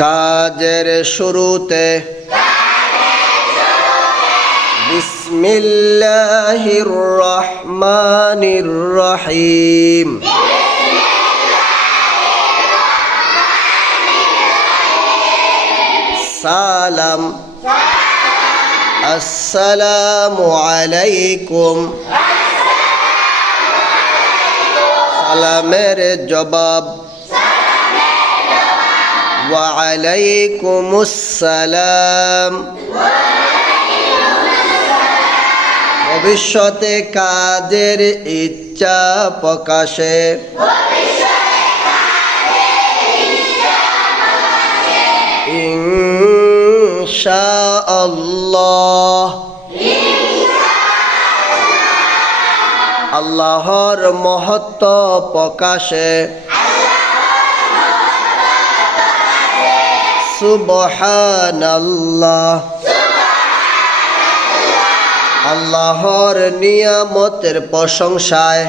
কাজের শুরুতে বিসমিল্লাহির রহমানির রহিম সালাম আসসালামু আলাইকুম সালামের জবাব ওয়ালাইকুম আসসালাম ভবিষ্যতে কাজের ইচ্ছা প্রকাশে? আল্লাহর মহত্ব প্রকাশে। সুবহানাল্লাহ। আল্লাহর নিয়ামতের প্রশংসায়।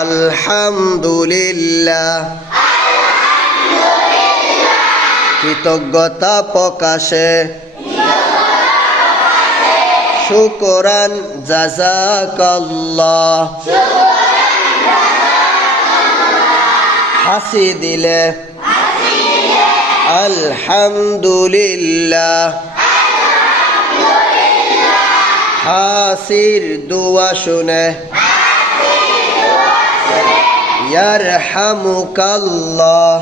আলহামদুলিল্লাহ। কৃতজ্ঞতা প্রকাশে। শুকরান জাজাকাল্লাহ হাসি দিলে আলহামদুলিল্লাহ। হাসির দোয়া শুনে। ইয়ারহামুকাল্লাহ।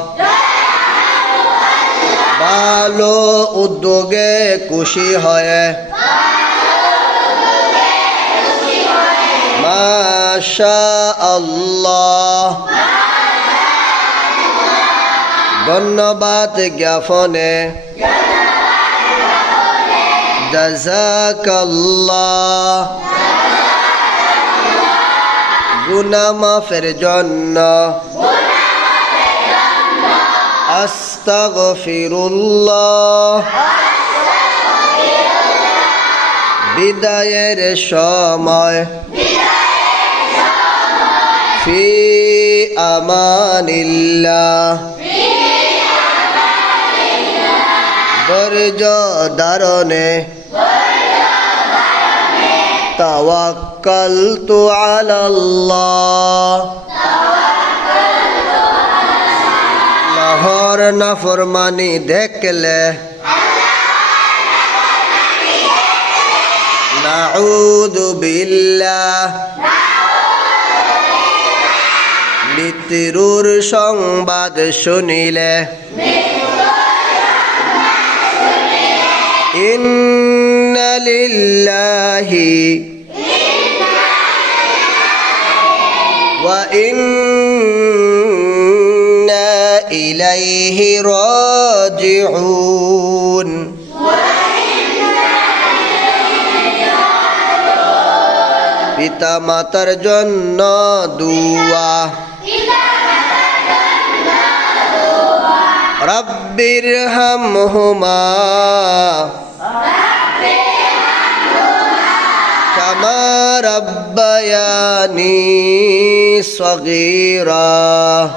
ভালো উদ্যোগে খুশি হয়ে। মাশা আল্লাহ ধন্যবাদ জ্ঞাপনে। জাজাকাল্লাহ গুনা মাফের জন্য। আস্তাগফিরুল্লাহ। বিদায়ের সময়। ফি আমানিল্লাহ। ধৈর্য ধারণে তাওয়াক্কালতু আলাল্লাহ। লাহর নাফরমানি দেখলে। নাউযু বিল্লাহ মৃত্যুর সংবাদ শুনিলে। إن لله وإنا إليه راجعون পিতা মাতার জন্য দুয়া রব্বির হামহুমা كما ربياني صغيرا